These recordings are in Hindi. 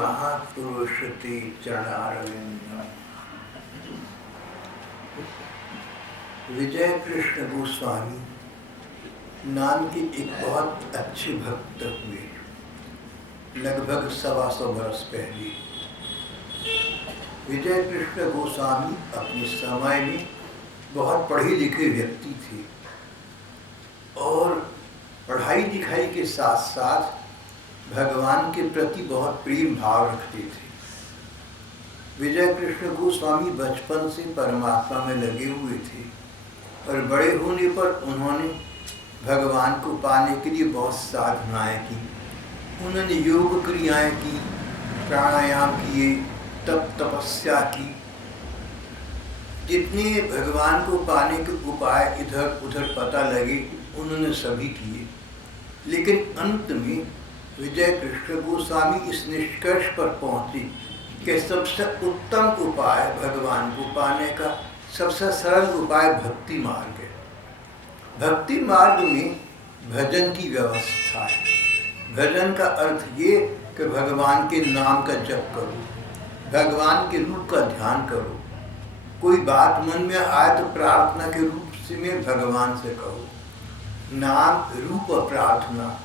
महापुरुषति चरणारविंद। विजय कृष्ण गोस्वामी नाम के एक बहुत अच्छे भक्त हुए, लगभग 125 वर्ष पहले। विजय कृष्ण गोस्वामी अपने समय में बहुत पढ़े लिखे व्यक्ति थे और पढ़ाई लिखाई के साथ साथ भगवान के प्रति बहुत प्रेम भाव रखते थे। विजय कृष्ण गोस्वामी बचपन से परमात्मा में लगे हुए थे और बड़े होने पर उन्होंने भगवान को पाने के लिए बहुत साधनाएं की। उन्होंने योग क्रियाएं की, प्राणायाम किए, तपस्या की। जितने भगवान को पाने के उपाय इधर उधर पता लगे उन्होंने सभी किए, लेकिन अंत में विजय कृष्ण गोस्वामी इस निष्कर्ष पर पहुंचे कि सबसे उत्तम उपाय भगवान को पाने का, सबसे सरल उपाय भक्ति मार्ग है। भक्ति मार्ग में भजन की व्यवस्था है। भजन का अर्थ ये कि भगवान के नाम का जप करो, भगवान के रूप का ध्यान करो। कोई बात मन में आए तो प्रार्थना के रूप से में भगवान से कहो। नाम, रूप और प्रार्थना,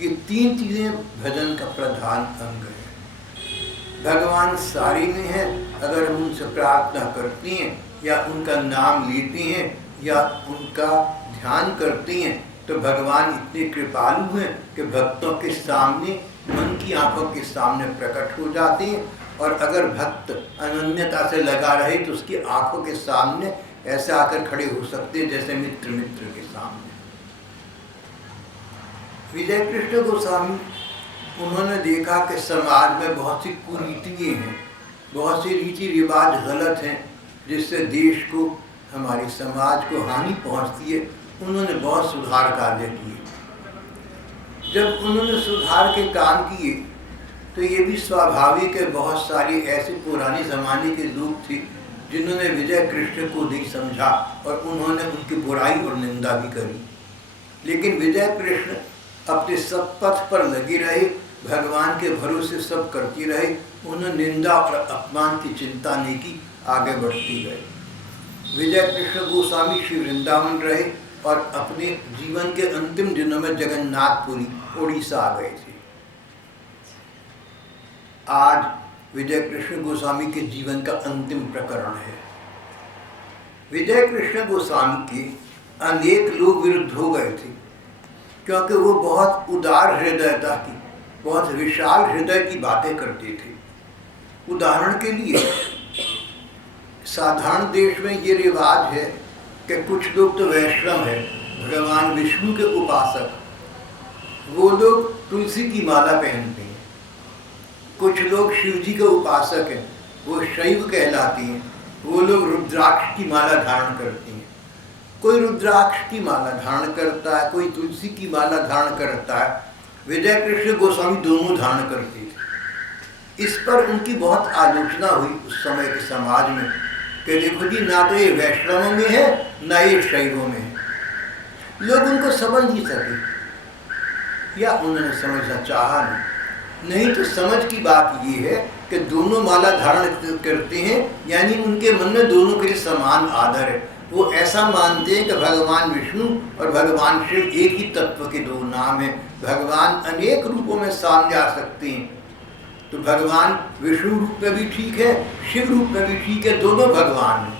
ये तीन चीज़ें भजन का प्रधान अंग है। भगवान सारी में है। अगर हम उनसे प्रार्थना करते हैं या उनका नाम लेते हैं या उनका ध्यान करते हैं तो भगवान इतने कृपालु हैं कि भक्तों के सामने, मन की आंखों के सामने प्रकट हो जाते हैं। और अगर भक्त अनन्यता से लगा रहे तो उसकी आंखों के सामने ऐसे आकर खड़े हो सकते हैं जैसे मित्र के सामने। विजय कृष्ण गोस्वामी उन्होंने देखा कि समाज में बहुत सी कुरीतियाँ हैं, बहुत सी रीति रिवाज गलत हैं जिससे देश को, हमारे समाज को हानि पहुंचती है। उन्होंने बहुत सुधार कार्य किए। जब उन्होंने सुधार के काम किए तो ये भी स्वाभाविक है, बहुत सारे ऐसे पुराने ज़माने के लोग थे जिन्होंने विजय कृष्ण को नहीं समझा और उन्होंने उनकी बुराई और निंदा भी करी। लेकिन विजय कृष्ण अपने सब पथ पर लगे रहे, भगवान के भरोसे सब करते रहे। उन्होंने निंदा और अपमान की चिंता नहीं की, आगे बढ़ते गए। विजय कृष्ण गोस्वामी श्री वृंदावन रहे और अपने जीवन के अंतिम दिनों में जगन्नाथपुरी उड़ीसा आ गए थे। आज विजय कृष्ण गोस्वामी के जीवन का अंतिम प्रकरण है। विजय कृष्ण गोस्वामी के अनेक लोग विरुद्ध हो गए थे क्योंकि वो बहुत उदार हृदयता की, बहुत विशाल हृदय की बातें करते थे। उदाहरण के लिए साधारण देश में ये रिवाज है कि कुछ लोग तो वैष्णव हैं, भगवान विष्णु के उपासक, वो लोग तुलसी की माला पहनते हैं। कुछ लोग शिव जी के उपासक हैं, वो शैव कहलाती हैं, वो लोग रुद्राक्ष की माला धारण करते हैं। कोई रुद्राक्ष की माला धारण करता है, कोई तुलसी की माला धारण करता है। विजय कृष्ण गोस्वामी दोनों धारण करते थे। इस पर उनकी बहुत आलोचना हुई उस समय के समाज में कि देखो जी, ना तो ये वैष्णवों में है ना ये शैवों में है। लोग उनको समझ नहीं सके या उन्होंने समझना चाहा नहीं तो समझ की बात ये है कि दोनों माला धारण करते हैं, यानी उनके मन में दोनों के लिए समान आदर है। वो ऐसा मानते हैं कि भगवान विष्णु और भगवान शिव एक ही तत्व के दो नाम हैं। भगवान अनेक रूपों में सामने आ सकते हैं, तो भगवान विष्णु रूप में भी ठीक है, शिव रूप में भी ठीक है, दोनों भगवान हैं।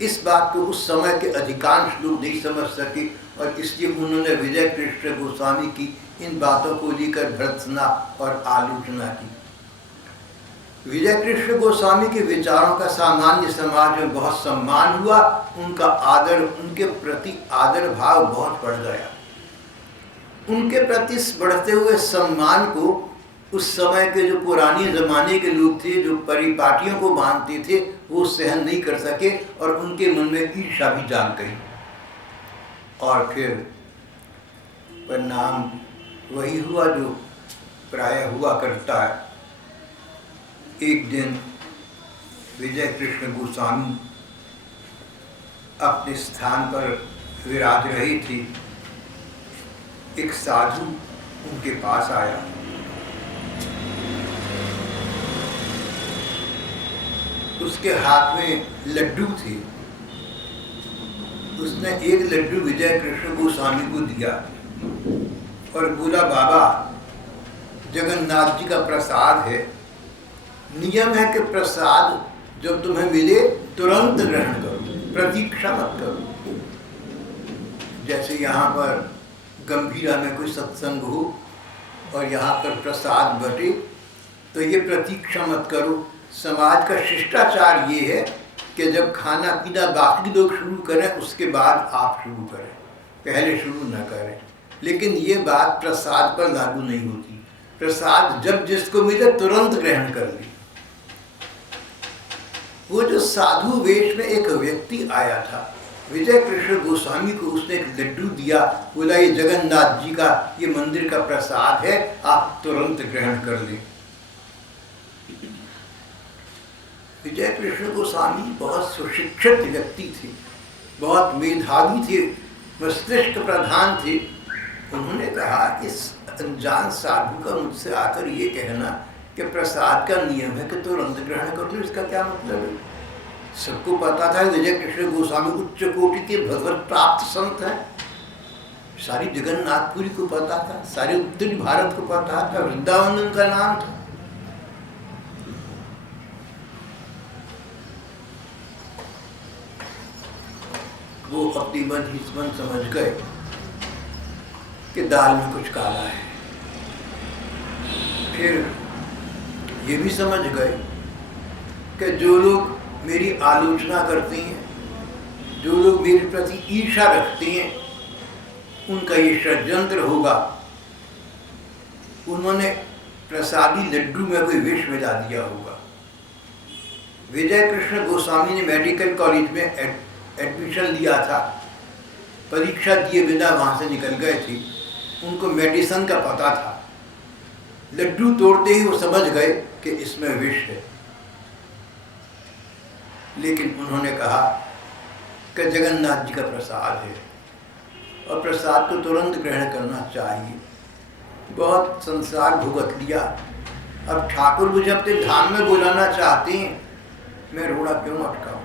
इस बात को उस समय के अधिकांश लोग नहीं समझ सके और इसलिए उन्होंने विजय कृष्ण गोस्वामी की इन बातों को लेकर भर्त्सना और आलोचना की। विजय कृष्ण गोस्वामी के विचारों का सामान्य समाज में बहुत सम्मान हुआ। उनका आदर, उनके प्रति आदर भाव बहुत बढ़ गया। उनके प्रति बढ़ते हुए सम्मान को उस समय के जो पुराने ज़माने के लोग थे, जो परिपाटियों को मानते थे, वो सहन नहीं कर सके और उनके मन में ईर्ष्या भी जाग गई। और फिर परिणाम वही हुआ जो प्रायः हुआ करता है। एक दिन विजय कृष्ण गोस्वामी अपने स्थान पर विराज रही थी। एक साधु उनके पास आया उसके हाथ में लड्डू थे। उसने एक लड्डू विजय कृष्ण गोस्वामी को दिया और बोला, बाबा जगन्नाथ जी का प्रसाद है, नियम है कि प्रसाद जब तुम्हें मिले तुरंत ग्रहण करो, प्रतीक्षा मत करो। जैसे यहाँ पर गंभीरा में कोई सत्संग हो और यहाँ पर प्रसाद बटे तो ये प्रतीक्षा मत करो। समाज का शिष्टाचार ये है कि जब खाना पीना बाकी लोग शुरू करें उसके बाद आप शुरू करें, पहले शुरू न करें। लेकिन ये बात प्रसाद पर लागू नहीं होती। प्रसाद जब जिसको मिले तुरंत ग्रहण कर ले। वो जो साधु वेश में एक व्यक्ति आया था, विजय कृष्ण गोस्वामी को उसने एक लड्डू दिया, बोला ये जगन्नाथ जी का, ये मंदिर का प्रसाद है, आप तुरंत ग्रहण कर लें। विजय कृष्ण गोस्वामी बहुत सुशिक्षित व्यक्ति थे, बहुत मेधावी थे, मस्तिष्क प्रधान थे। उन्होंने कहा इस अनजान साधु का मुझसे आकर ये कहना कि प्रसाद का नियम है कि तुरंत ग्रहण कर लो, इसका क्या मतलब है? सबको पता था विजय कृष्ण गोस्वामी उच्च कोटि के भगवत प्राप्त संत हैं। सारी जगन्नाथपुरी को पता था, सारे उत्तरी भारत को पता था, वृंदावन उनका नाम था। वो अपनी मन ही मन समझ गए कि दाल में कुछ काला है। फिर ये भी समझ गए कि जो लोग मेरी आलोचना करते हैं, जो लोग मेरे प्रति ईर्ष्या रखते हैं, उनका ये षड्यंत्र होगा। उन्होंने प्रसादी लड्डू में कोई विष मिला दिया होगा। विजय कृष्ण गोस्वामी ने मेडिकल कॉलेज में एडमिशन लिया था, परीक्षा दिए बिना वहाँ से निकल गए थे। उनको मेडिसिन का पता था। लड्डू तोड़ते ही वो समझ गए कि इसमें विष है। लेकिन उन्होंने कहा कि जगन्नाथ जी का प्रसाद है और प्रसाद को तुरंत ग्रहण करना चाहिए। बहुत संसार भुगत लिया। अब ठाकुर मुझे अपने धाम में बुलाना चाहते हैं, मैं रोड़ा क्यों अटकाऊं?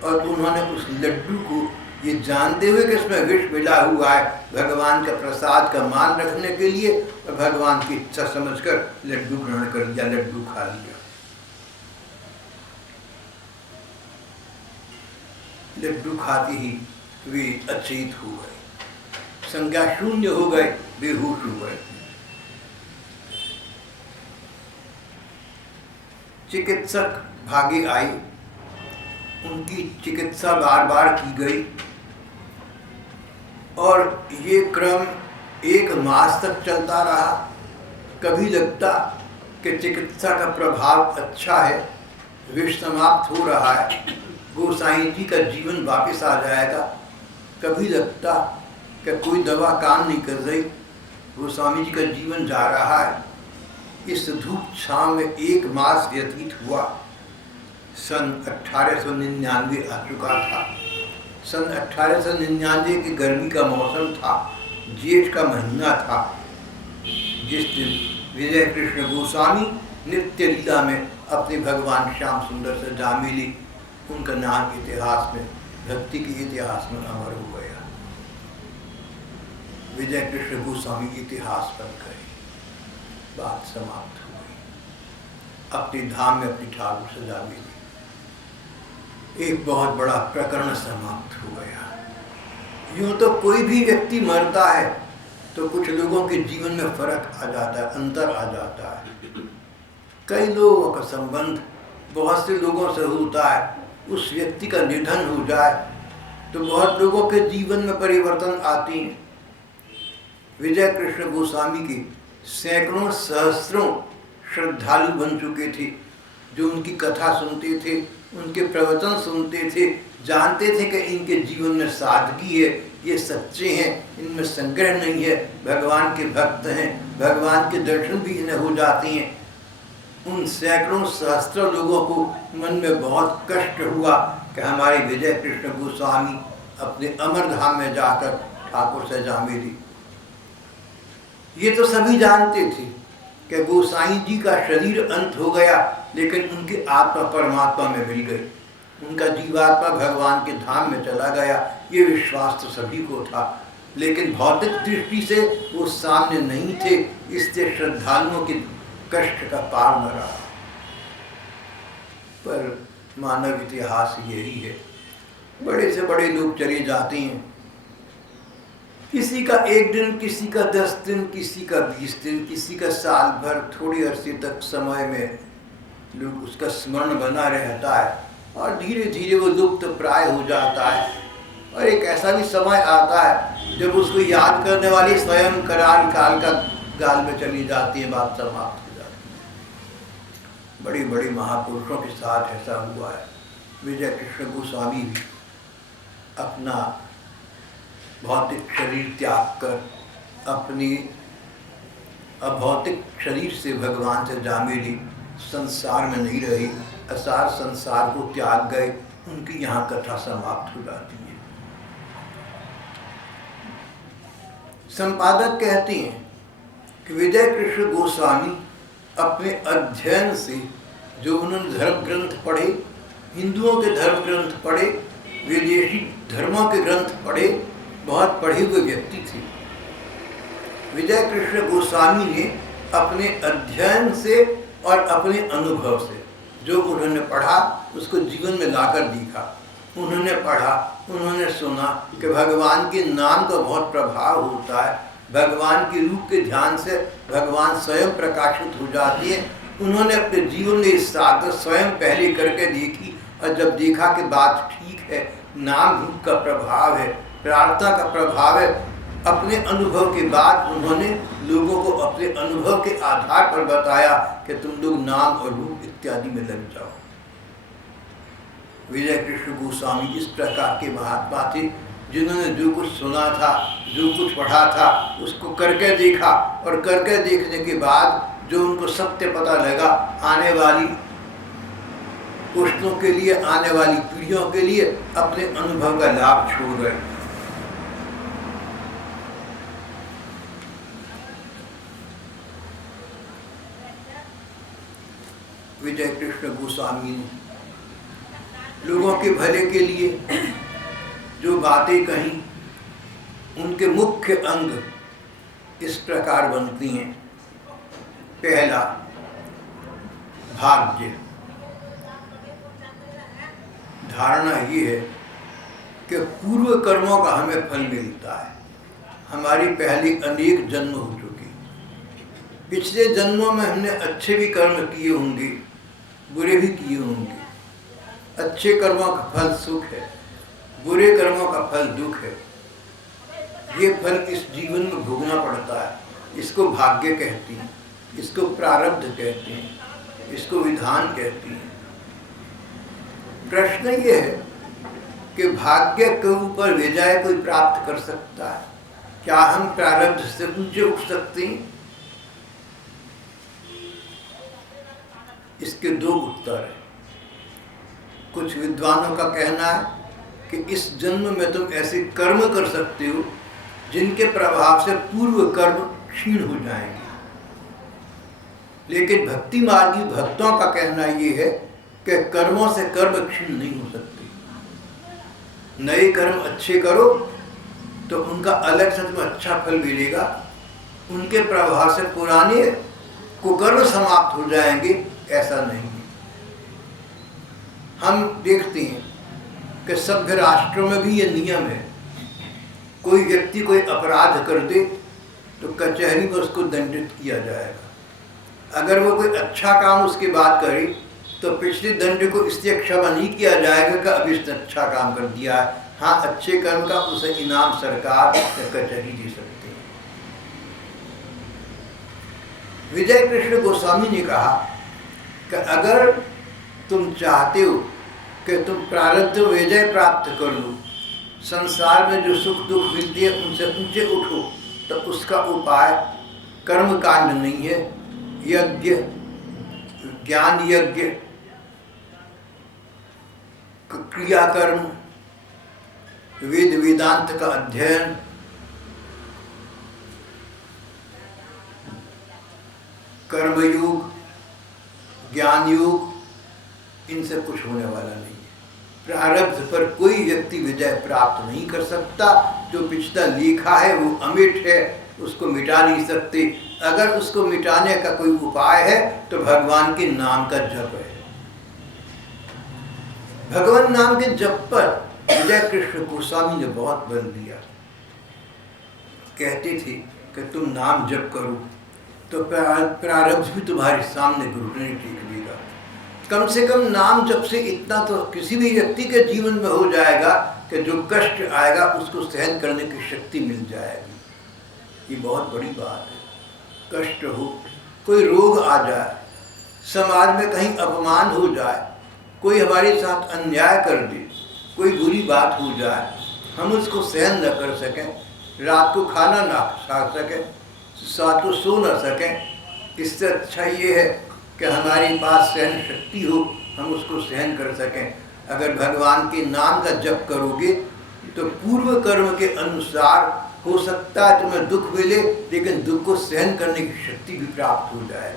और उन्होंने उस लड्डू को ये जानते हुए कि इसमें विष मिला हुआ है, भगवान का प्रसाद का मान रखने के लिए और भगवान की इच्छा समझकर लड्डू ग्रहण कर लिया, लड्डू खा लिया। लड्डू खाते ही वे अचेत हो गए, संज्ञा शून्य हो गए, बेहोश हो गए। चिकित्सक भागे आए, उनकी चिकित्सा बार बार की गई और ये क्रम 1 मास तक चलता रहा। कभी लगता कि चिकित्सा का प्रभाव अच्छा है, विष समाप्त हो रहा है, गोसाई जी का जीवन वापस आ जाएगा। कभी लगता कि कोई दवा काम नहीं कर रही, गोस्वामी जी का जीवन जा रहा है। इस धूप छांव में 1 मास व्यतीत हुआ। सन 1899 आ चुका था। सन 1899 की गर्मी का मौसम था, जेठ का महीना था, जिस दिन विजय कृष्ण गोस्वामी नित्य लीला में अपने भगवान श्याम सुंदर से जा मिली। उनका नाम इतिहास में, भक्ति के इतिहास में अमर हो गया। विजय कृष्ण गोस्वामी इतिहास बन गए। बात समाप्त हो गई। अपने धाम में अपनी ठाकुर से जा मिली। एक बहुत बड़ा प्रकरण समाप्त हो गया। यूं तो कोई भी व्यक्ति मरता है तो कुछ लोगों के जीवन में फर्क आ जाता है, अंतर आ जाता है। कई लोगों का संबंध बहुत से लोगों से होता है। उस व्यक्ति का निधन हो जाए तो बहुत लोगों के जीवन में परिवर्तन आते हैं। विजय कृष्ण गोस्वामी के सैकड़ों सहस्त्रों श्रद्धालु बन चुके थे, जो उनकी कथा सुनते थे, उनके प्रवचन सुनते थे, जानते थे कि इनके जीवन में सादगी है, ये सच्चे हैं, इनमें संग्रह नहीं है, भगवान के भक्त हैं, भगवान के दर्शन भी इन्हें हो जाते हैं। उन सैकड़ों सहस्त्रों लोगों को मन में बहुत कष्ट हुआ कि हमारे विजय कृष्ण गोस्वामी अपने अमर धाम में जाकर ठाकुर से जा मिली। ये तो सभी जानते थे, कि गोसाई जी का शरीर अंत हो गया, लेकिन उनकी आत्मा परमात्मा में मिल गई, उनका जीवात्मा भगवान के धाम में चला गया। ये विश्वास तो सभी को था, लेकिन भौतिक दृष्टि से वो सामने नहीं थे, इससे श्रद्धालुओं के कष्ट का पार न रहा। पर मानव इतिहास यही है, बड़े से बड़े लोग चले जाते हैं, किसी का 1 दिन, किसी का 10 दिन, किसी का 20 दिन, किसी का साल भर, थोड़ी अरसे तक समय में लोग उसका स्मरण बना रहता है और धीरे धीरे वो लुप्त प्राय हो जाता है। और एक ऐसा भी समय आता है जब उसको याद करने वाली स्वयं कराल काल का गाल में चली जाती है, बात समाप्त हो जाती है। बड़ी बड़ी महापुरुषों के साथ ऐसा हुआ है। विजय कृष्ण गोस्वामी भी अपना भौतिक शरीर त्याग कर अपनी अभौतिक शरीर से भगवान से जा मिली, संसार में नहीं रही, असार संसार को त्याग गए। उनकी यहाँ कथा समाप्त हो जाती है। संपादक कहते हैं कि विजय कृष्ण गोस्वामी अपने अध्ययन से, जो उन्होंने धर्म ग्रंथ पढ़े, हिंदुओं के धर्म ग्रंथ पढ़े, विदेशी धर्मों के ग्रंथ पढ़े, बहुत पढ़े हुए व्यक्ति थे। विजय कृष्ण गोस्वामी ने अपने अध्ययन से और अपने अनुभव से जो उन्होंने पढ़ा उसको जीवन में लाकर दिखा। उन्होंने पढ़ा, उन्होंने सुना कि भगवान के नाम का बहुत प्रभाव होता है, भगवान के रूप के ध्यान से भगवान स्वयं प्रकाशित हो जाती है। उन्होंने अपने जीवन में इस साधना स्वयं पहले करके देखी और जब देखा कि बात ठीक है, नाम रूप का प्रभाव है, प्रार्थना का प्रभाव है, अपने अनुभव के बाद उन्होंने लोगों को अपने अनुभव के आधार पर बताया कि तुम लोग नाम और रूप इत्यादि में लग जाओ। विजय कृष्ण गोस्वामी इस प्रकार के महात्मा थे जिन्होंने जो कुछ सुना था, जो कुछ पढ़ा था, उसको करके देखा और करके देखने के बाद जो उनको सत्य पता लगा, आने वाली पुश्तों के लिए, आने वाली पीढ़ियों के लिए अपने अनुभव का लाभ छोड़ गए। विजय कृष्ण गोस्वामी ने लोगों के भले के लिए जो बातें कही, उनके मुख्य अंग इस प्रकार बनती हैं। पहला, भाग्य। धारणा ये है कि पूर्व कर्मों का हमें फल मिलता है। हमारी पहली अनेक जन्म हो चुके, पिछले जन्मों में हमने अच्छे भी कर्म किए होंगे, बुरे भी किए होंगे। अच्छे कर्मों का फल सुख है, बुरे कर्मों का फल दुख है। ये फल इस जीवन में भोगना पड़ता है। इसको भाग्य कहती हैं, इसको प्रारब्ध कहते हैं, इसको विधान कहती हैं। प्रश्न ये है कि भाग्य के ऊपर विजय कोई प्राप्त कर सकता है? क्या हम प्रारब्ध से ऊंचे उठ सकते हैं? इसके 2 उत्तर हैं। कुछ विद्वानों का कहना है कि इस जन्म में तुम ऐसे कर्म कर सकते हो जिनके प्रभाव से पूर्व कर्म क्षीण हो जाएंगे। लेकिन भक्ति मार्गी भक्तों का कहना ये है कि कर्मों से कर्म क्षीण नहीं हो सकते। नए कर्म अच्छे करो तो उनका अलग से तुम्हें अच्छा फल मिलेगा, उनके प्रभाव से पुराने कुकर्म समाप्त हो जाएंगे, ऐसा नहीं है। हम देखते हैं कि सभ्य राष्ट्रों में भी ये नियम है, कोई व्यक्ति कोई अपराध कर दे तो कचहरी में उसको दंडित किया जाएगा। अगर वो कोई अच्छा काम उसके बाद करे तो पिछले दंड को इसलिए क्षमा नहीं किया जाएगा कि अब इसने अच्छा काम कर दिया है। हाँ, अच्छे कर्म का उसे इनाम सरकार या कचहरी दे सकते हैं। विजय कृष्ण गोस्वामी ने कहा कि अगर तुम चाहते हो कि तुम प्रारब्ध विजय प्राप्त कर लो, संसार में जो सुख दुख मिलती है उनसे ऊंचे उठो, तो उसका उपाय कर्म कांड नहीं है, यज्ञ, ज्ञान यज्ञ, क्रिया कर्म, वेद वेदांत का अध्ययन, कर्मयोग, ज्ञान योग, इनसे कुछ होने वाला नहीं है। प्रारब्ध पर कोई व्यक्ति विजय प्राप्त नहीं कर सकता। जो पिछला लिखा है वो अमिट है, उसको मिटा नहीं सकते। अगर उसको मिटाने का कोई उपाय है तो भगवान के नाम का जप है। भगवान नाम के जप पर विजय कृष्ण गोस्वामी ने बहुत बल दिया। कहते थे कि तुम नाम जप करो तो प्रारब्ध भी तुम्हारे सामने घुटने टेक देगा। कम से कम नाम जप से इतना तो किसी भी व्यक्ति के जीवन में हो जाएगा कि जो कष्ट आएगा उसको सहन करने की शक्ति मिल जाएगी। ये बहुत बड़ी बात है। कष्ट हो, कोई रोग आ जाए, समाज में कहीं अपमान हो जाए, कोई हमारे साथ अन्याय कर दे, कोई बुरी बात हो जाए, हम उसको सहन न कर सकें, रात को खाना ना खा सकें, साथ को सो न सकें, इससे अच्छा ये है कि हमारे पास सहन शक्ति हो, हम उसको सहन कर सकें। अगर भगवान के नाम का जप करोगे तो पूर्व कर्म के अनुसार हो सकता है तुम्हें दुख मिले, लेकिन दुख को सहन करने की शक्ति भी प्राप्त हो जाए।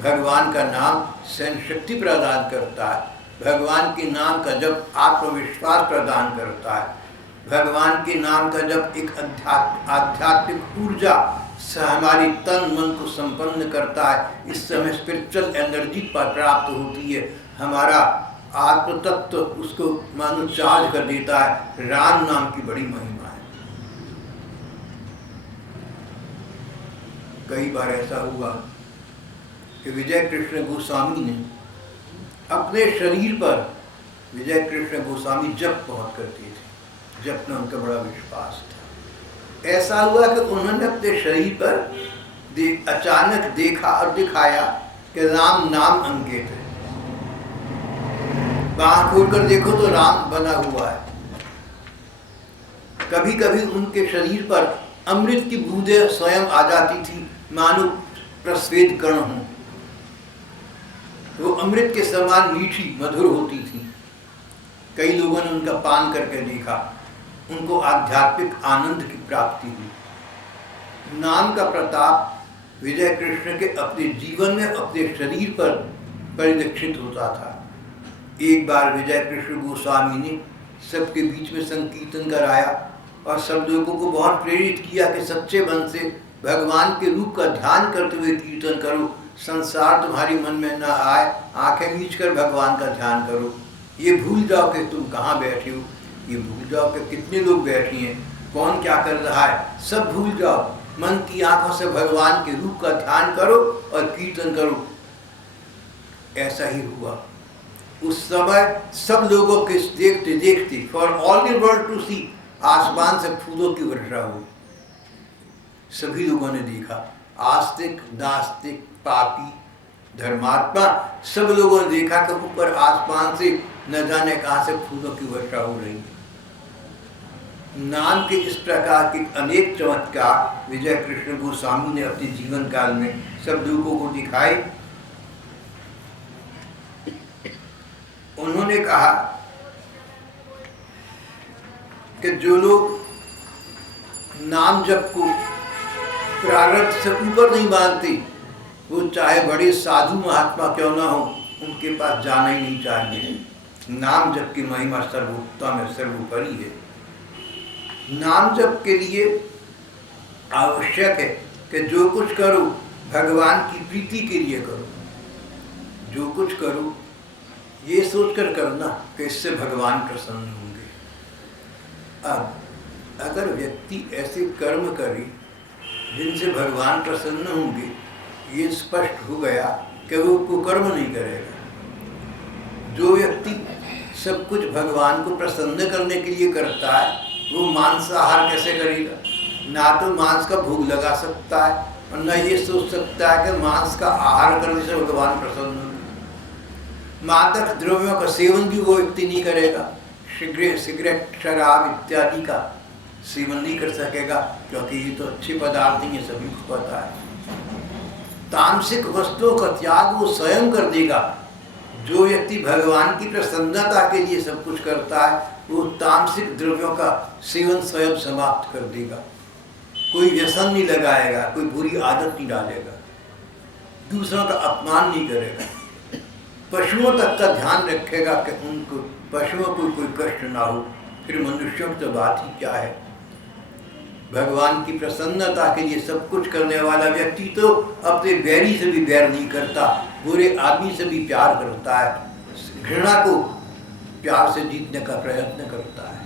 भगवान का नाम सहन शक्ति प्रदान करता है। भगवान के नाम का जप आत्मविश्वास प्रदान करता है। भगवान के नाम का जप एक आध्यात्मिक ऊर्जा से हमारी तन मन को संपन्न करता है। इस समय स्पिरिचुअल एनर्जी प्राप्त होती है। हमारा आत्म तत्व उसको मानो चार्ज कर देता है। राम नाम की बड़ी महिमा है। कई बार ऐसा हुआ कि विजय कृष्ण गोस्वामी ने अपने शरीर पर, विजय कृष्ण गोस्वामी जप बहुत करते थे, जप में उनका बड़ा विश्वास था। ऐसा हुआ कि उन्होंने अपने शरीर पर अचानक देखा और दिखाया कि राम नाम अंकित है। बाँह खोलकर देखो तो राम बना हुआ है। कभी कभी उनके शरीर पर अमृत की बूंदें स्वयं आ जाती थी, मानो प्रस्वेद कण हों। वो अमृत के समान मीठी मधुर होती थी। कई लोगों ने उनका पान करके देखा, उनको आध्यात्मिक आनंद की प्राप्ति हुई। नाम का प्रताप विजय कृष्ण के अपने जीवन में, अपने शरीर पर परिलक्षित होता था। एक बार विजय कृष्ण गोस्वामी ने सबके बीच में संकीर्तन कराया और सब लोगों को बहुत प्रेरित किया कि सच्चे मन से भगवान के रूप का ध्यान करते हुए कीर्तन करो। संसार तुम्हारी मन में न आए, आंखें मीच कर भगवान का ध्यान करो। ये भूल जाओ कि तुम कहाँ बैठे हो, ये भूल जाओ कि कितने लोग बैठे हैं, कौन क्या कर रहा है, सब भूल जाओ। मन की आंखों से भगवान के रूप का ध्यान करो और कीर्तन करो। ऐसा ही हुआ। उस समय सब लोगों के देखते देखते for all the world to see, आसमान से फूलों की वर्षा हुई। सभी लोगों ने देखा, आस्तिक, नास्तिक, पापी, धर्मात्मा, सब लोगों ने देखा कि ऊपर आसमान से न जाने कहां से फूलों की वर्षा हो रही है। नाम के इस प्रकार के अनेक चमत्कार विजय कृष्ण गोस्वामी ने अपने जीवन काल में सब लोगों को दिखाए। उन्होंने कहा कि जो लोग नाम जप को प्रारब्ध से ऊपर नहीं मानते, वो चाहे बड़े साधु महात्मा क्यों ना हो, उनके पास जाना ही नहीं चाहिए। नाम जप की महिमा सर्वोत्तम है, सर्वोपरि है। नाम जप के लिए आवश्यक है कि जो कुछ करो भगवान की प्रीति के लिए करो। जो कुछ करो ये सोचकर करना कि इससे भगवान प्रसन्न होंगे। अब अगर व्यक्ति ऐसे कर्म करे जिनसे भगवान प्रसन्न होंगे, ये स्पष्ट हो गया कि वो कुकर्म नहीं करेगा। जो व्यक्ति सब कुछ भगवान को प्रसन्न करने के लिए करता है, वो मांसाहार कैसे करेगा? ना तो मांस का भोग लगा सकता है और न ये सोच सकता है कि मांस का आहार करने से भगवान प्रसन्न होंगे। मादक द्रव्यों का सेवन भी वो व्यक्ति नहीं करेगा। सिगरेट, शराब इत्यादि का सेवन नहीं कर सकेगा, क्योंकि ये तो अच्छे पदार्थ नहीं है, सभी को पता है। तामसिक वस्तुओं का त्याग वो स्वयं कर देगा। जो व्यक्ति भगवान की प्रसन्नता के लिए सब कुछ करता है, वो तामसिक द्रव्यों का सेवन स्वयं समाप्त कर देगा। कोई व्यसन नहीं लगाएगा, कोई बुरी आदत नहीं डालेगा। दूसरों का अपमान नहीं करेगा, पशुओं तक का ध्यान रखेगा कि उनको पशुओं को कोई कष्ट ना हो, फिर मनुष्यों की तो बात ही क्या है। भगवान की प्रसन्नता के लिए सब कुछ करने वाला व्यक्ति तो अपने बैरी से भी बैर नहीं करता, बुरे आदमी से भी प्यार करता है, घृणा को प्यार से जीतने का प्रयत्न करता है।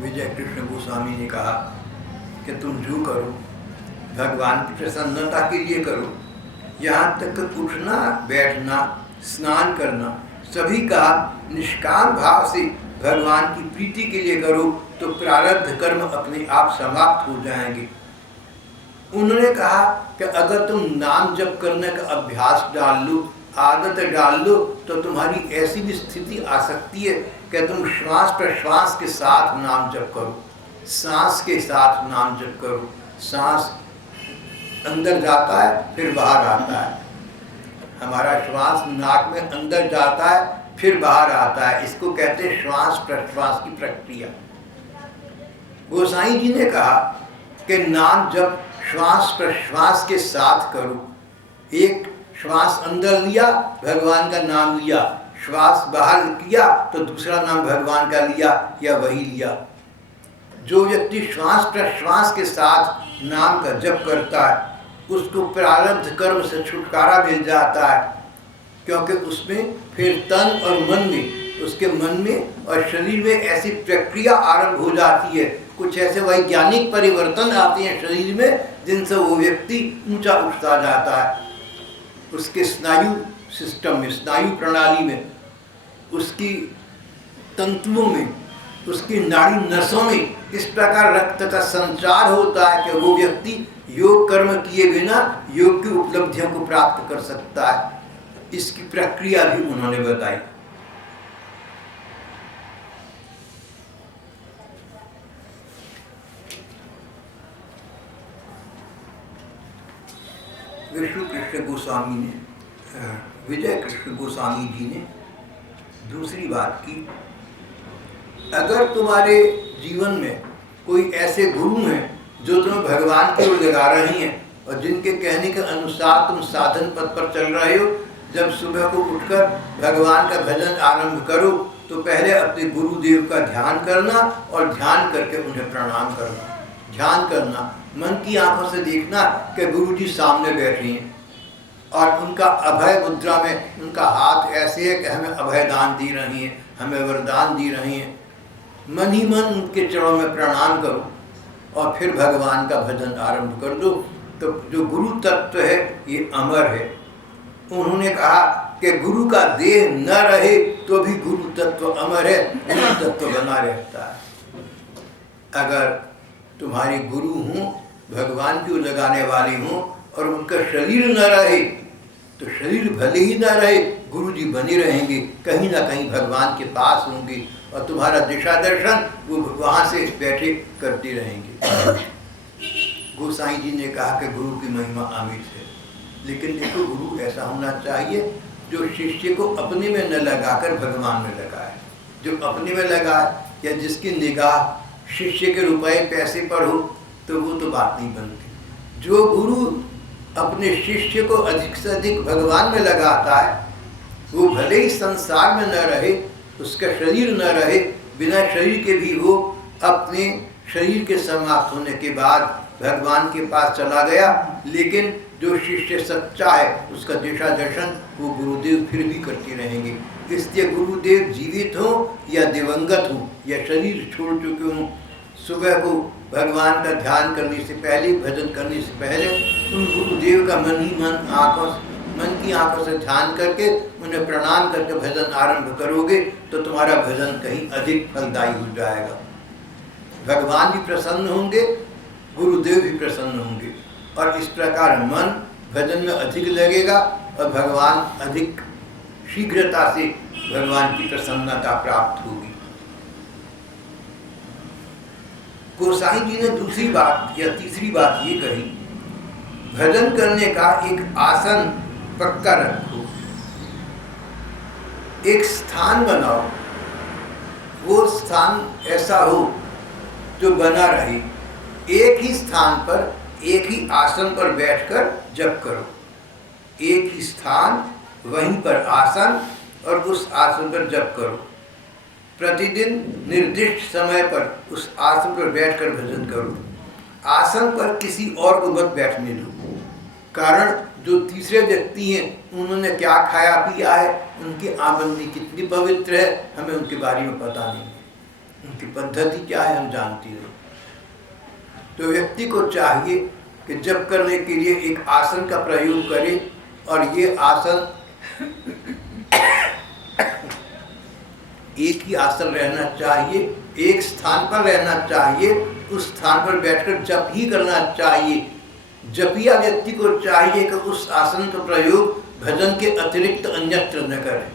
विजय कृष्ण गोस्वामी ने कहा कि तुम जो करो भगवान की प्रसन्नता के लिए करो, यहाँ तक उठना बैठना स्नान करना सभी का निष्काम भाव से भगवान की प्रीति के लिए करो तो प्रारब्ध कर्म अपने आप समाप्त हो जाएंगे। उन्होंने कहा कि अगर तुम नाम जप करने का अभ्यास डाल लो, आदत डाल लो, तो तुम्हारी ऐसी भी स्थिति आ सकती है कि तुम श्वास प्रश्वास के साथ नाम जप करो, सांस के साथ नाम जप करो। सांस अंदर जाता है फिर बाहर आता है, हमारा श्वास नाक में अंदर जाता है फिर बाहर आता है, इसको कहते हैं श्वास प्रश्वास की प्रक्रिया। गोसाई जी ने कहा कि नाम जब श्वास प्रश्वास के साथ करो, एक श्वास अंदर लिया भगवान का नाम लिया, श्वास बाहर किया तो दूसरा नाम भगवान का लिया या वही लिया। जो व्यक्ति श्वास प्रश्वास के साथ नाम का जप करता है उसको प्रारब्ध कर्म से छुटकारा मिल जाता है, क्योंकि उसमें फिर तन और मन में, उसके मन में और शरीर में ऐसी प्रक्रिया आरंभ हो जाती है, कुछ ऐसे वैज्ञानिक परिवर्तन आते हैं शरीर में जिनसे वो व्यक्ति ऊंचा उठता जाता है। उसके स्नायु सिस्टम में, स्नायु प्रणाली में, उसकी तंतुओं में, उसकी नाड़ी नसों में इस प्रकार रक्त का संचार होता है कि वो व्यक्ति योग कर्म किए बिना योग की उपलब्धियों को प्राप्त कर सकता है। इसकी प्रक्रिया भी उन्होंने बताई। विष्णु कृष्ण गोस्वामी ने, विजय कृष्ण गोस्वामी जी ने दूसरी बात की, अगर तुम्हारे जीवन में कोई ऐसे गुरु हैं जो तुम्हें भगवान की ओर लगा रही हैं और जिनके कहने के अनुसार तुम साधन पथ पर चल रहे हो, जब सुबह को उठकर भगवान का भजन आरंभ करो तो पहले अपने गुरुदेव का ध्यान करना और ध्यान करके उन्हें प्रणाम करना। ध्यान करना, मन की आंखों से देखना कि गुरु जी सामने बैठे हैं और उनका अभय मुद्रा में उनका हाथ ऐसे है कि हमें अभय दान दे रही हैं, हमें वरदान दे रही हैं। मन ही मन उनके चरणों में प्रणाम करो और फिर भगवान का भजन आरंभ कर दो। तो जो गुरु तत्व है ये अमर है। उन्होंने कहा कि गुरु का देह न रहे तो भी गुरु तत्व अमर है, गुरु तत्व बना रहता है। अगर तुम्हारे गुरु हों, भगवान की ओर लगाने वाले हों और उनका शरीर न रहे तो शरीर भले ही न रहे, गुरु जी बने रहेंगे, कहीं ना कहीं भगवान के पास होंगे और तुम्हारा दिशा दर्शन वो वहाँ से बैठे करते रहेंगे। गोसाई जी ने कहा कि गुरु की महिमा अमित है, लेकिन देखो गुरु ऐसा होना चाहिए जो शिष्य को अपने में न लगाकर भगवान में लगाए। जो अपने में लगाए या जिसकी निगाह शिष्य के रुपए पैसे पर हो तो वो तो बात नहीं बनती। जो गुरु अपने शिष्य को अधिक से अधिक भगवान में लगाता है वो भले ही संसार में न रहे, उसका शरीर न रहे, बिना शरीर के भी वो अपने शरीर के समाप्त होने के बाद भगवान के पास चला गया, लेकिन जो शिष्य सच्चा है उसका दिशा दर्शन वो गुरुदेव फिर भी करते रहेंगे। इसलिए गुरुदेव जीवित हो या दिवंगत हो या शरीर छोड़ चुके हों, सुबह को भगवान का ध्यान करने से पहले, भजन करने से पहले उन गुरुदेव का मन ही मन की आंखों से ध्यान करके उन्हें प्रणाम करके भजन आरंभ करोगे तो तुम्हारा भजन कहीं अधिक फलदायी हो जाएगा। भगवान भी प्रसन्न होंगे, गुरुदेव भी प्रसन्न होंगे और इस प्रकार मन भजन में अधिक लगेगा और भगवान अधिक शीघ्रता से भगवान की प्रसन्नता प्राप्त होगी। गोसाई जी ने दूसरी बात या तीसरी बात ये कही, भजन करने का एक आसन पक्का रखो, एक स्थान बनाओ, वो स्थान ऐसा हो जो बना रहे। एक ही स्थान पर एक ही आसन पर बैठकर जप करो। एक ही स्थान, वहीं पर आसन और उस आसन पर जप करो। प्रतिदिन निर्दिष्ट समय पर उस आसन पर बैठकर भजन करो। आसन पर किसी और को मत बैठने दो, कारण जो तीसरे व्यक्ति हैं उन्होंने क्या खाया पिया है, उनकी आमदनी कितनी पवित्र है, हमें उनके बारे में पता नहीं है। उनकी पद्धति क्या है हम जानती नहीं। तो व्यक्ति को चाहिए कि जप करने के लिए एक आसन का प्रयोग करे, और ये आसन एक ही आसन रहना चाहिए, एक स्थान पर रहना चाहिए, उस स्थान पर बैठकर जप ही करना चाहिए। जपिया व्यक्ति को चाहिए कि उस आसन का प्रयोग भजन के अतिरिक्त अन्यत्र न करें,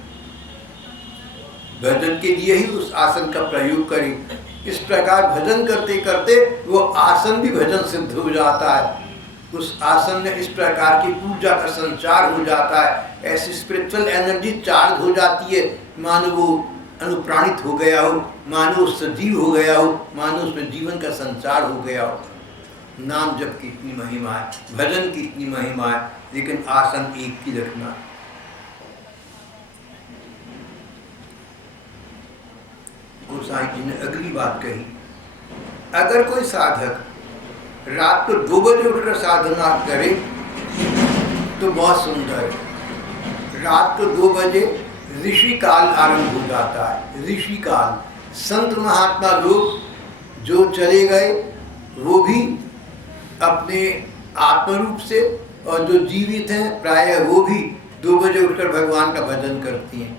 भजन के लिए ही उस आसन का प्रयोग करें। इस प्रकार भजन करते करते वो आसन भी भजन सिद्ध हो जाता है। उस आसन में इस प्रकार की ऊर्जा का संचार हो जाता है, ऐसी स्पिरिचुअल एनर्जी चार्ज हो जाती है, मानो वो अनुप्राणित हो गया हो, मानो सजीव हो गया हो, मानो उसमें जीवन का संचार हो गया हो। नाम जप की इतनी महिमा है, भजन की इतनी महिमा है, लेकिन आसन एक ही रखना। गोसाई जी ने अगली बात कही, अगर कोई साधक रात को 2 बजे उठकर साधना करे तो बहुत सुंदर है। रात को 2 बजे ऋषि काल आरंभ हो जाता है। ऋषि काल, संत महात्मा लोग जो चले गए वो भी अपने आत्मरूप से, और जो जीवित हैं प्रायः वो भी 2 बजे उठकर भगवान का भजन करती हैं।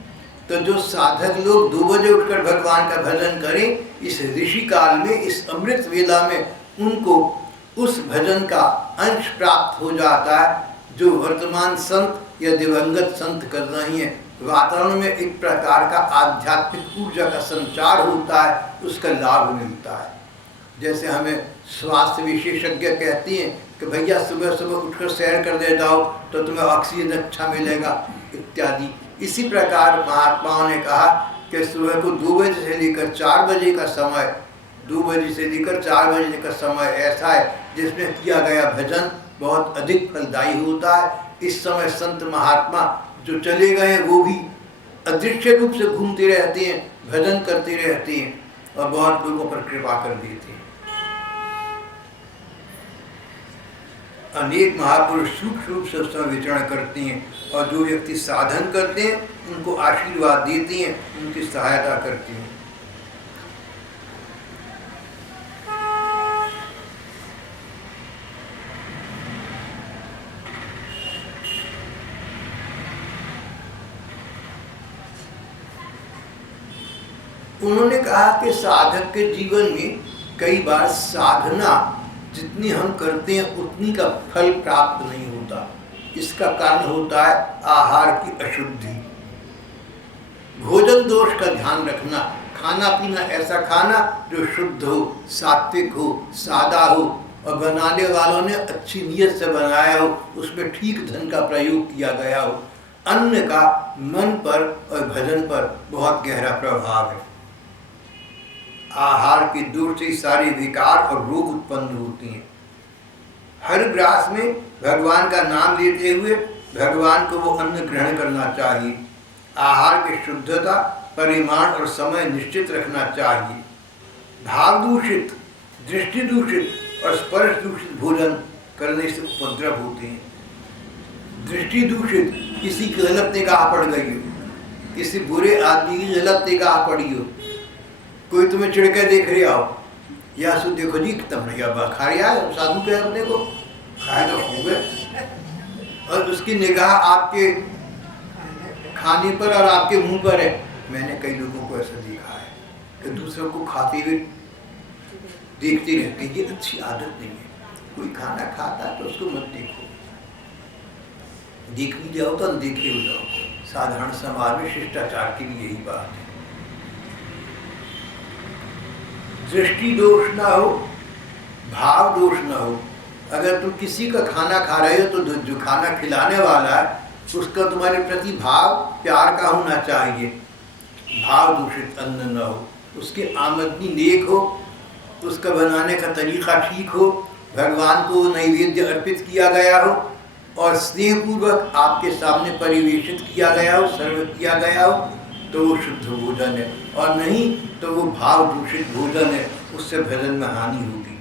तो जो साधक लोग 2 बजे उठकर भगवान का भजन करें, इस ऋषि काल में, इस अमृत वेला में उनको उस भजन का अंश प्राप्त हो जाता है जो वर्तमान संत या दिवंगत संत कर रही हैं। वातावरण में एक प्रकार का आध्यात्मिक ऊर्जा का संचार होता है, उसका लाभ मिलता है। जैसे हमें स्वास्थ्य विशेषज्ञ कहती हैं कि भैया सुबह सुबह उठकर सैर कर दे जाओ तो तुम्हें ऑक्सीजन अच्छा मिलेगा इत्यादि। इसी प्रकार महात्माओं ने कहा कि सुबह को 2 बजे से लेकर 4 बजे का समय, 2 बजे से लेकर 4 बजे का समय ऐसा है जिसमें किया गया भजन बहुत अधिक फलदायी होता है। इस समय संत महात्मा जो चले गए वो भी अदृश्य रूप से घूमते रहते हैं, भजन करते रहते हैं और बहुत लोगों पर कृपा कर देते हैं। अनेक महापुरुष सूक्ष्म रूप से उस समय विचरण करते हैं, और जो व्यक्ति साधन करते हैं उनको आशीर्वाद देते हैं, उनकी सहायता करते हैं। उन्होंने कहा कि साधक के जीवन में कई बार साधना जितनी हम करते हैं उतनी का फल प्राप्त नहीं होता। इसका कारण होता है आहार की अशुद्धि, भोजन दोष का ध्यान रखना। खाना पीना ऐसा खाना जो शुद्ध हो, सात्विक हो, सादा हो, और बनाने वालों ने अच्छी नीयत से बनाया हो, उसमें ठीक धन का प्रयोग किया गया हो। अन्न का मन पर और भजन पर बहुत गहरा प्रभाव है। आहार के दोष से सारे विकार और रोग उत्पन्न होते हैं। हर ग्रास में भगवान का नाम लेते हुए भगवान को वो अन्न ग्रहण करना चाहिए। आहार की शुद्धता, परिमाण और समय निश्चित रखना चाहिए। भाव दूषित, दृष्टि दूषित और स्पर्श दूषित भोजन करने से उपद्रव होते हैं। दृष्टि दूषित, किसी की गलत निगाह पड़ गई हो, किसी बुरे आदमी की गलत निगाह पड़ी हो, कोई तुम्हें चिढ़कर देख रहा हो, या सो देखो जी कितना बढ़िया खा रहा है साधु के अपने को खाए तो हो गए, और उसकी निगाह आपके खाने पर और आपके मुंह पर है। मैंने कई लोगों को ऐसा देखा है कि दूसरों को खाते हुए देखते रहते, ये अच्छी आदत नहीं है। कोई खाना खाता है तो उसको मत देखो, देख भी जाओ तो अनदेखे हो जाओ। साधारण समाज में शिष्टाचार की भी यही बात है। दृष्टि दोष ना हो, भाव दोष ना हो। अगर तुम किसी का खाना खा रहे हो तो जो खाना खिलाने वाला है उसका तुम्हारे प्रति भाव प्यार का होना चाहिए। भाव दूषित अन्न न हो, उसकी आमदनी नेक हो, उसका बनाने का तरीका ठीक हो, भगवान को नैवेद्य अर्पित किया गया हो और स्नेहपूर्वक आपके सामने परिवेशित किया गया हो, सर्व किया गया हो, तो वो शुद्ध भोजन है, और नहीं तो वो भाव दूषित भोजन है, उससे भजन में हानि होगी।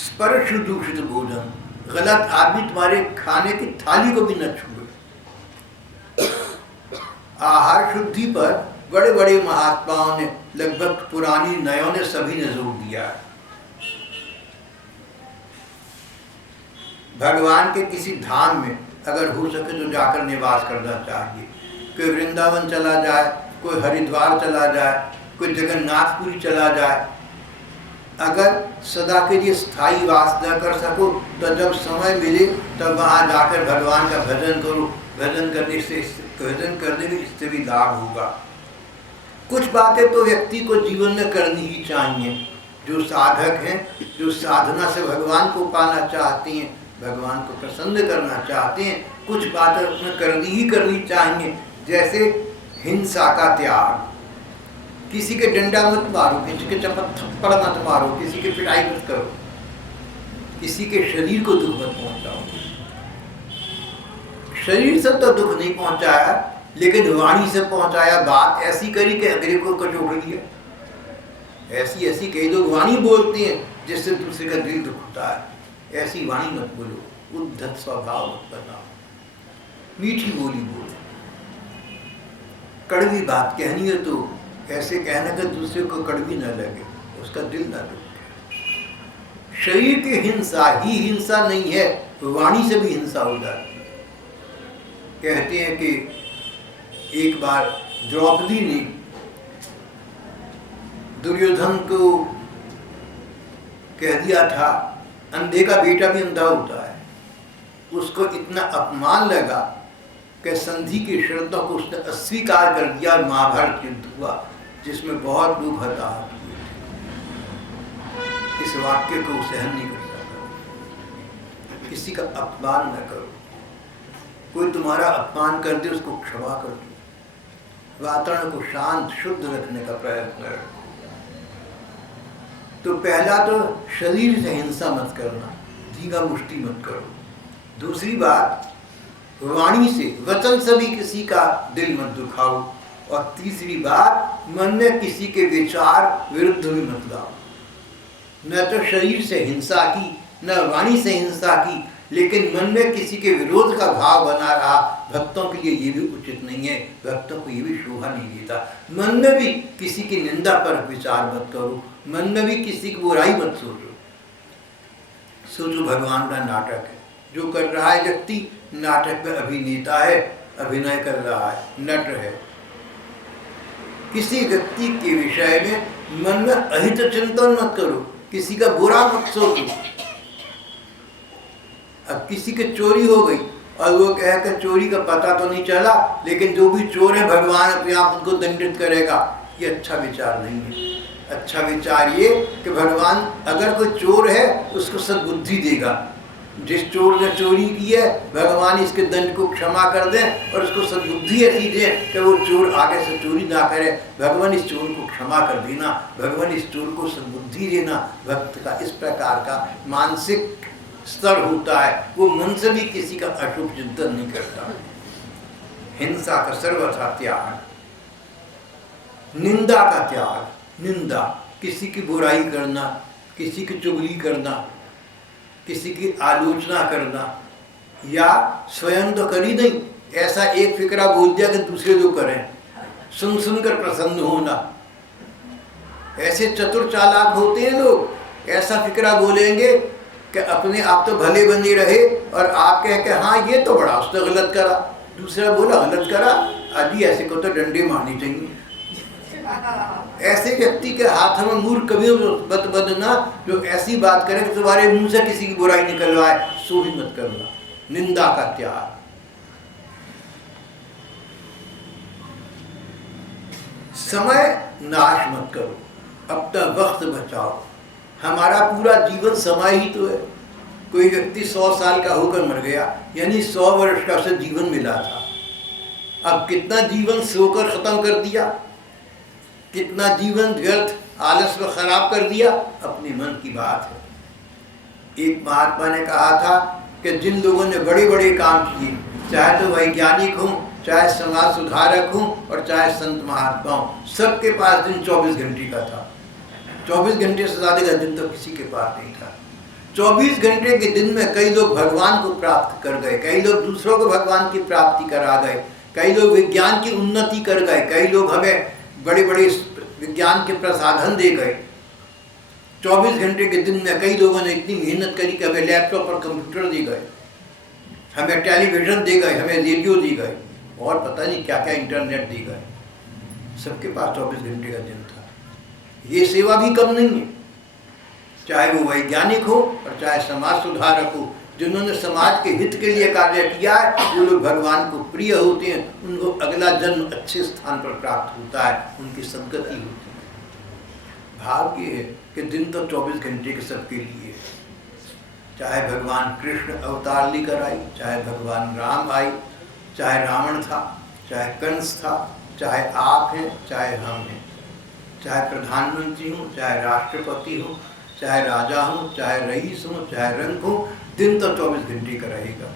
स्पर्श दूषित भोजन, गलत आदमी तुम्हारे खाने की थाली को भी न छुए। आहार शुद्धि पर बड़े बड़े महात्माओं ने, लगभग पुरानी नयों ने, सभी ने जोर दिया है। भगवान के किसी धाम में अगर हो सके तो जाकर निवास करना चाहिए। कोई वृंदावन चला जाए, कोई हरिद्वार चला जाए, कोई जगन्नाथपुरी चला जाए। अगर सदा के लिए स्थायी वास न कर सको तो जब समय मिले तब वहाँ जाकर भगवान का भजन करो। भजन करने में इससे भी लाभ होगा। कुछ बातें तो व्यक्ति को जीवन में करनी ही चाहिए। जो साधक हैं, जो साधना से भगवान को पाना चाहते हैं, भगवान को प्रसन्न करना चाहते हैं, कुछ बातें उसमें करनी चाहिए। जैसे हिंसा का त्याग, किसी के डंडा मत मारो, किसी के थप्पड़ मत मारो, किसी की पिटाई मत करो, किसी के शरीर को दुख मत पहुंचाओ। शरीर से तो दुख नहीं पहुंचाया, लेकिन वाणी से पहुंचाया। बात ऐसी करी कि अगले को कचोड़ लिया। ऐसी ऐसी कई लोग वाणी बोलते हैं जिससे दूसरे का दिल दुख होता है। ऐसी वाणी मत बोलो, उद्धत स्वभाव मत बनाओ, मीठी बोली बोलो। कड़वी बात कहनी है तो ऐसे कहना कि दूसरे को कड़वी न लगे, उसका दिल न दुखे। शरीर की हिंसा ही हिंसा नहीं है, वाणी से भी हिंसा हो जाती है। कहते हैं कि एक बार द्रौपदी ने दुर्योधन को कह दिया था, अंधे का बेटा भी अंधा होता है। उसको इतना अपमान लगा कि संधि की शर्तों को उसने अस्वीकार कर दिया। महाभारत युद्ध हुआ जिसमें बहुत लोग हताहत हुए थे। इस वाक्य को सहन नहीं कर सकता। किसी का अपमान न करो। कोई तुम्हारा अपमान कर दे, उसको क्षमा कर दो। वातावरण को शांत शुद्ध रखने का प्रयत्न करो। तो पहला तो शरीर से हिंसा मत करना, धींगा मुष्टि मत करो। दूसरी बात, वाणी से, वचन से भी किसी का दिल मत दुखाओ। और तीसरी बात, मन में किसी के विचार विरुद्ध भी मत लाओ। न तो शरीर से हिंसा की, न वाणी से हिंसा की, लेकिन मन में किसी के विरोध का भाव बना रहा। भक्तों के लिए ये भी उचित नहीं है, भक्तों को ये भी शोभा नहीं देता। मन में भी किसी की निंदा पर विचार मत करो, मन में भी किसी की बुराई मत सोचो। सोचो भगवान का नाटक है, जो कर रहा है व्यक्ति नाटक में अभिनेता है, अभिनय कर रहा है, नट है। किसी व्यक्ति के विषय में मन में अहित चिंतन मत करो, किसी का बुरा मत सोचो। अब किसी की चोरी हो गई और वो कहे कि चोरी का पता तो नहीं चला, लेकिन जो भी चोर है भगवान अपने आप उनको दंडित करेगा, ये अच्छा विचार नहीं है। अच्छा विचार ये कि भगवान अगर कोई चोर है उसको सद्बुद्धि देगा। जिस चोर ने चोरी की है, भगवान इसके दंड को क्षमा कर दें और उसको सद्बुद्धि ऐसी दे कि वो चोर आगे से चोरी ना करे। भगवान इस चोर को क्षमा कर देना, भगवान इस चोर को सद्बुद्धि देना। भक्त का इस प्रकार का मानसिक स्तर होता है, वो मन से भी किसी का अशुभ चिंतन नहीं करता। हिंसा का सर्वथा त्याग, निंदा का त्याग। निंदा, किसी की बुराई करना, किसी की चुगली करना, किसी की आलोचना करना, या स्वयं तो करी नहीं, ऐसा एक फिक्रा बोल दिया कि दूसरे लोग करें, सुन सुनकर प्रसन्न होना। ऐसे चतुर चालाक होते हैं लोग, ऐसा फिक्रा बोलेंगे कि अपने आप तो भले बने रहे और आप कह के हाँ ये तो बड़ा उसने गलत करा, दूसरा बोला गलत करा, अभी ऐसे को तो डंडे मारनी चाहिए। ऐसे व्यक्ति के हाथ में मूर्ख कभी मत बनना जो ऐसी बात करे कि तुम्हारे मुंह से किसी की बुराई निकलवाए, सो भी मत करना। निंदा का त्याग। समय नाश मत करो, अपना वक्त बचाओ। हमारा पूरा जीवन समय ही तो है। कोई व्यक्ति 100 साल का होकर मर गया, यानी 100 वर्ष का उसे जीवन मिला था। अब कितना जीवन सोकर खत्म कर दिया, कितना जीवन व्यर्थ आलस में खराब कर दिया, अपने मन की बात है। एक महात्मा ने कहा था कि जिन लोगों ने बड़े बड़े काम किए, चाहे तो वैज्ञानिक हों, चाहे समाज सुधारक हों और चाहे संत महात्मा हों, सबके पास दिन 24 घंटे का था। 24 घंटे से ज़्यादा का दिन तो किसी के पास नहीं था। 24 घंटे के दिन में कई लोग भगवान को प्राप्त कर गए, कई लोग दूसरों को भगवान की प्राप्ति करा गए, कई लोग विज्ञान की उन्नति कर गए, कई लोग हमें बड़े बड़े विज्ञान के प्रसाधन दे गए। 24 घंटे के दिन में कई लोगों ने इतनी मेहनत करी कि हमें लैपटॉप और कंप्यूटर दे गए, हमें टेलीविज़न दे गए, हमें रेडियो दे गए और पता नहीं क्या क्या इंटरनेट दे गए। सबके पास 24 घंटे का दिन था। ये सेवा भी कम नहीं है, चाहे वो वैज्ञानिक हो और चाहे समाज सुधारक हो। जिन्होंने समाज के हित के लिए कार्य किया है, जो लोग भगवान को प्रिय होते हैं, उनको अगला जन्म अच्छे स्थान पर प्राप्त होता है, उनकी सद्गति होती है। भाव ये है कि दिन तो 24 घंटे के सबके लिए, चाहे भगवान कृष्ण अवतार लेकर आई, चाहे भगवान राम आई, चाहे रावण था, चाहे कंस था, चाहे आप हैं, चाहे हम हैं, चाहे प्रधानमंत्री हो, चाहे राष्ट्रपति हो, चाहे राजा हो, चाहे रईस हो, चाहे रंग हो, दिन तो 24 घंटे का रहेगा।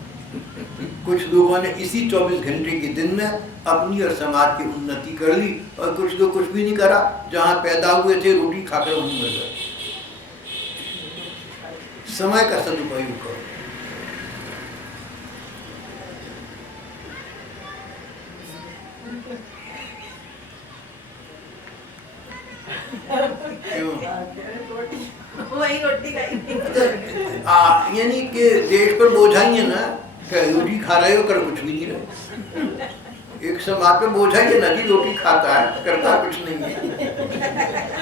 कुछ लोगों ने इसी 24 घंटे के दिन में अपनी और समाज की उन्नति कर ली और कुछ लोग कुछ भी नहीं करा, जहाँ पैदा हुए थे रोटी खाकर वहीं मर गए। समय का सदुपयोग करो। यानी कि देश पर बोझा ही है ना, रोटी खा रहे हो कर कुछ भी नहीं रहे। एक समाज पर बोझा ही है ना कि रोटी खाता है करता कुछ नहीं है।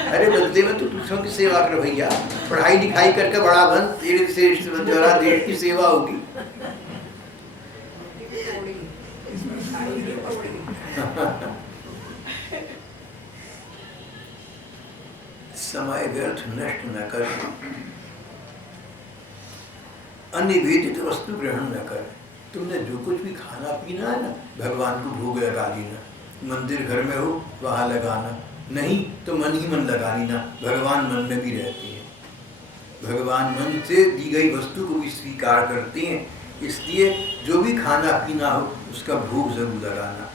अरे बदले में तो दूसरों की सेवा कर भैया, पढ़ाई लिखाई करके बड़ा बन, तेरे से जरा देश की सेवा होगी। समय व्यर्थ नष्ट न कर, अनिवेदित वस्तु ग्रहण न कर। तुमने जो कुछ भी खाना पीना है ना, भगवान को भोग लगा लेना। मंदिर घर में हो वहाँ लगाना, नहीं तो मन ही मन लगा लेना। भगवान मन में भी रहते हैं, भगवान मन से दी गई वस्तु को भी स्वीकार करते हैं। इसलिए जो भी खाना पीना हो उसका भोग जरूर लगाना।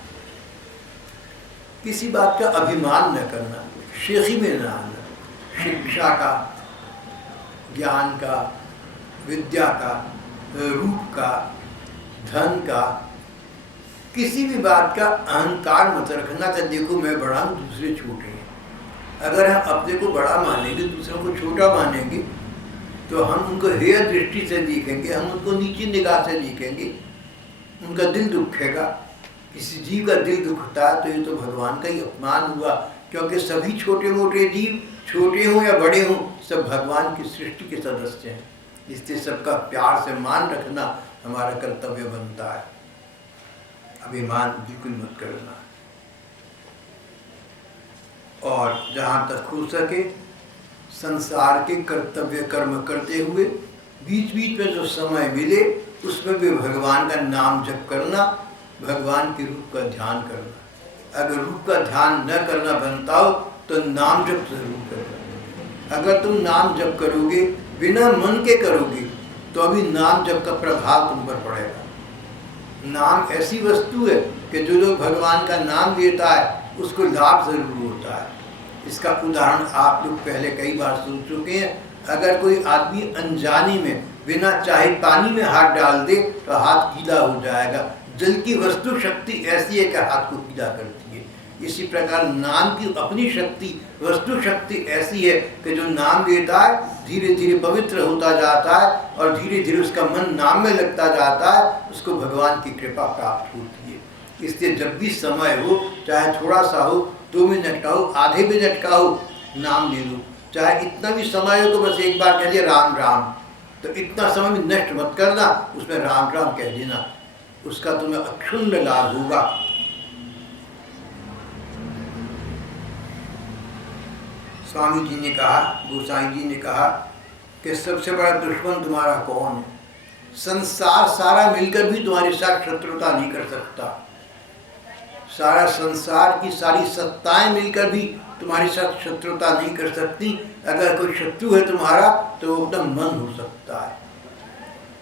किसी बात का अभिमान न करना, शेखी में न आना। शिक्षा का, ज्ञान का, विद्या का, रूप का, धन का, किसी भी बात का अहंकार मत रखना कि देखो मैं बड़ा हूँ दूसरे छोटे हैं। अगर हम अपने को बड़ा मानेंगे, दूसरों को छोटा मानेंगे, तो हम उनको हेय दृष्टि से देखेंगे, हम उनको नीची निगाह से देखेंगे, उनका दिल दुखेगा। किसी जीव का दिल दुखता है तो ये तो भगवान का ही अपमान हुआ, क्योंकि सभी छोटे मोटे जीव, छोटे हों या बड़े हों, सब भगवान की सृष्टि के सदस्य हैं। इसलिए सबका प्यार से मान रखना हमारा कर्तव्य बनता है। अभिमान बिल्कुल मत करना। और जहाँ तक हो सके संसार के कर्तव्य कर्म करते हुए बीच बीच में जो समय मिले उसमें भी भगवान का नाम जप करना, भगवान के रूप का ध्यान करना। अगर रूप का ध्यान न करना बनता हो तो नाम जप जरूर करना। अगर तुम नाम जप करोगे, बिना मन के करोगे, तो अभी नाम जप का प्रभाव तुम पर पड़ेगा। नाम ऐसी वस्तु है कि जो लोग भगवान का नाम लेता है उसको लाभ जरूर होता है। इसका उदाहरण आप लोग पहले कई बार सुन चुके हैं। अगर कोई आदमी अनजाने में बिना चाहे पानी में हाथ डाल दे तो हाथ गीला हो जाएगा। जल की वस्तु शक्ति ऐसी है कि हाथ को गीला करती है। इसी प्रकार नाम की अपनी शक्ति, वस्तु शक्ति ऐसी है कि जो नाम लेता है धीरे धीरे पवित्र होता जाता है और धीरे धीरे उसका मन नाम में लगता जाता है, उसको भगवान की कृपा प्राप्त होती है। इसलिए जब भी समय हो, चाहे थोड़ा सा हो, 2 मिनट का हो, आधे मिनट का हो, नाम ले लो। चाहे इतना भी समय हो तो बस एक बार कह दिया राम राम, तो इतना समय भी नष्ट मत करना, उसमें राम राम कह देना, उसका तुम्हें अक्षुण्ण लाभ होगा। स्वामी जी ने कहा, गोसाई जी ने कहा कि सबसे बड़ा दुश्मन तुम्हारा कौन है? संसार सारा मिलकर भी तुम्हारे साथ शत्रुता नहीं कर सकता। सारा संसार की सारी सत्ताएं मिलकर भी तुम्हारी साथ शत्रुता नहीं कर सकती। अगर कोई शत्रु है तुम्हारा तो वो अपना मन हो सकता है,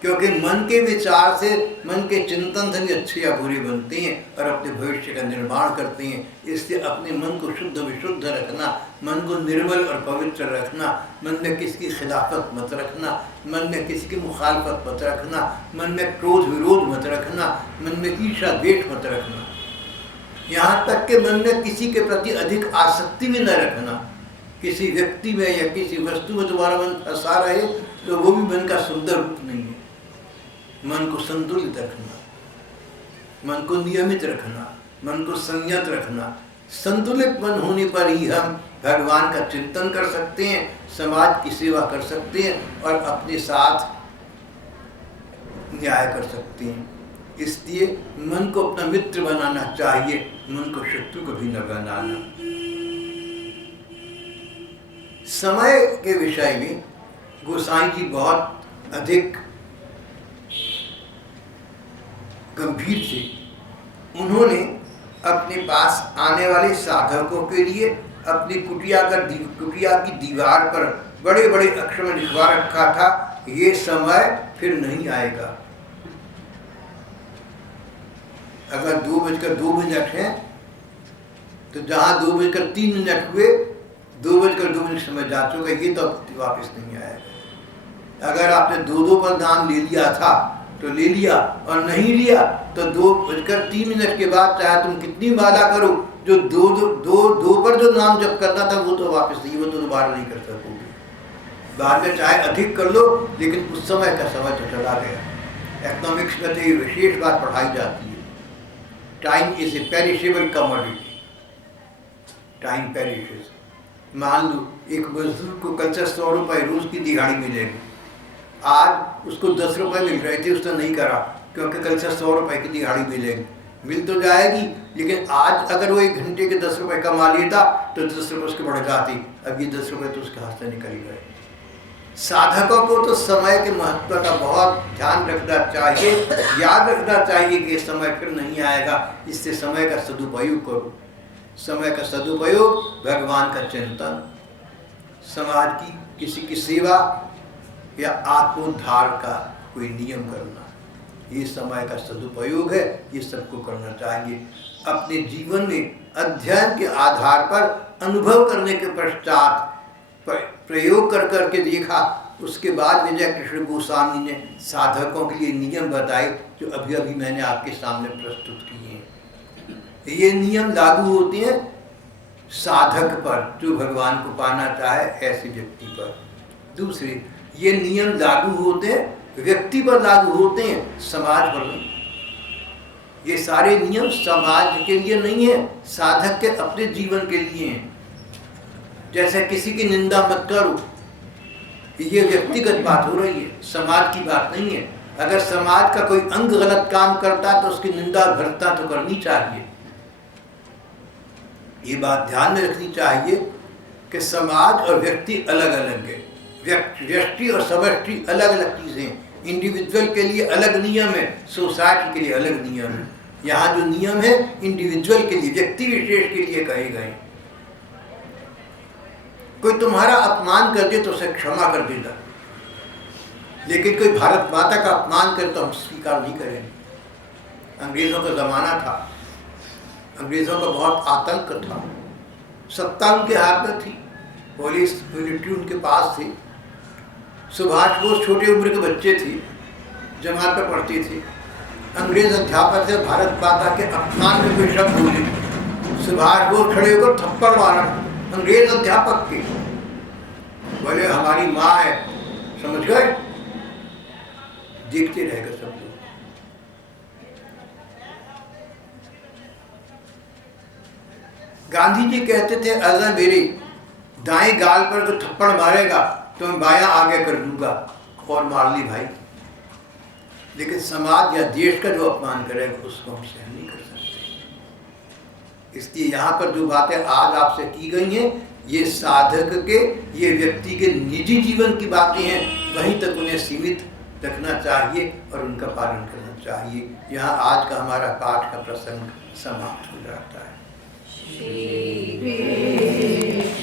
क्योंकि मन के विचार से, मन के चिंतन से भी अच्छे या बुरे बनते हैं और अपने भविष्य का निर्माण करते हैं। इसलिए अपने मन को शुद्ध विशुद्ध रखना, मन को निर्मल और पवित्र रखना, मन में किसी की खिलाफत मत रखना, मन में किसी की मुखालफत मत रखना, मन में क्रोध विरोध मत रखना, मन में ईर्ष्या द्वेष मत रखना, यहाँ तक कि मन में किसी के प्रति अधिक आसक्ति भी न रखना। किसी व्यक्ति में या किसी वस्तु में तुम्हारा मन फंसा रहे तो वो भी मन का सुंदर रूप नहीं है। मन को संतुलित रखना, मन को नियमित रखना, मन को संयत रखना। संतुलित मन होने पर ही हम भगवान का चिंतन कर सकते हैं, समाज की सेवा कर सकते हैं और अपने साथ न्याय कर सकते हैं। इसलिए मन को अपना मित्र बनाना चाहिए, मन को शत्रु कभी न बनाना। समय के विषय में गोसाई जी बहुत अधिक गंभीर थे। उन्होंने अपने पास आने वाले साधकों के लिए अपनी कुटिया की दीवार पर बड़े बड़े अक्षर में लिखवा रखा था, ये समय फिर नहीं आएगा। अगर 2:02 है तो जहाँ 2:03 हुए 2:02 समय जा चुका, ये तो वापस नहीं आएगा। अगर आपने 2 पर नाम ले लिया था तो ले लिया, और नहीं लिया तो 2:03 के बाद चाहे तुम कितनी माला करो, जो 2 पर जो नाम जप करना था वो तो वापस नहीं, वो तो दोबारा नहीं कर सकोगे। बाद में चाहे अधिक कर लो, लेकिन उस समय का समय तो चला गया। इकोनॉमिक्स में तो ये विशेष बात पढ़ाई जाती है, time is a perishable commodity, time perishes. मान लो एक मजदूर को कल से 100 रुपये रोज की दिहाड़ी मिलेगी, आज उसको 10 रुपये मिल रहे थे, उसने नहीं करा क्योंकि कल से 100 रुपये की दिहाड़ी मिलेगी। मिल तो जाएगी, लेकिन आज अगर वो 1 घंटे के 10 रुपये कमा लेता तो 10 रुपये उसके बढ़ जाती, अब ये 10 रुपये तो उसके हाथ से निकल गए। साधकों को तो समय के महत्व का बहुत ध्यान रखना चाहिए, याद रखना चाहिए कि ये समय फिर नहीं आएगा, इससे समय का सदुपयोग करो। समय का सदुपयोग भगवान का चिंतन, समाज की किसी की सेवा या आत्मोद्धार का कोई नियम करना, ये समय का सदुपयोग है, ये सबको करना चाहिए। अपने जीवन में अध्ययन के आधार पर अनुभव करने के पश्चात प्रयोग कर करके देखा, उसके बाद विजय कृष्ण गोस्वामी ने साधकों के लिए नियम बताए जो अभी अभी मैंने आपके सामने प्रस्तुत किए हैं। ये नियम लागू होते हैं साधक पर जो भगवान को पाना चाहे ऐसे व्यक्ति पर। दूसरे, ये नियम लागू होते हैं व्यक्ति पर, लागू होते हैं समाज पर नहीं। ये सारे नियम समाज के लिए नहीं है, साधक के अपने जीवन के लिए हैं। जैसे किसी की निंदा मत करो, ये व्यक्तिगत बात हो रही है, समाज की बात नहीं है। अगर समाज का कोई अंग गलत काम करता तो उसकी निंदा भर्त्सना तो करनी चाहिए। ये बात ध्यान में रखनी चाहिए कि समाज और व्यक्ति अलग अलग है, व्यष्टि और समष्टि अलग अलग चीज़ें। इंडिविजुअल के लिए अलग नियम है, सोसाइटी के लिए अलग नियम है। यहाँ जो नियम है इंडिविजुअल के लिए, व्यक्ति विशेष के लिए कहे गए। कोई तुम्हारा अपमान कर दे तो उसे क्षमा कर देना, लेकिन कोई भारत माता का अपमान करे तो हम स्वीकार नहीं करेंगे। अंग्रेज़ों का ज़माना था, अंग्रेज़ों का बहुत आतंक था, सत्ता उनके हाथ में थी, पुलिस मिलिट्री उनके पास थी। सुभाष बोस छोटे उम्र के बच्चे थे, जमात पर पढ़ते थे। अंग्रेज अध्यापक से भारत माता के अपमान में कोई शब्द बोले, सुभाष बोस खड़े होकर थप्पड़ मारा अंग्रेज अध्यापक के, बोले हमारी माँ है, समझ गए। देखते रहेगा सब लोग। गांधी जी कहते थे अगर मेरे दाएं गाल पर कोई थप्पड़ मारेगा तो मैं बायां आगे कर दूंगा, और मार ली भाई। लेकिन समाज या देश का जो अपमान करेगा उसको हम सहन नहीं कर सकते। इसलिए यहाँ पर जो बातें आज आपसे की गई हैं, ये साधक के, ये व्यक्ति के निजी जीवन की बातें हैं, वहीं तक उन्हें सीमित रखना चाहिए और उनका पालन करना चाहिए। यहाँ आज का हमारा पाठ का प्रसंग समाप्त हो जाता है।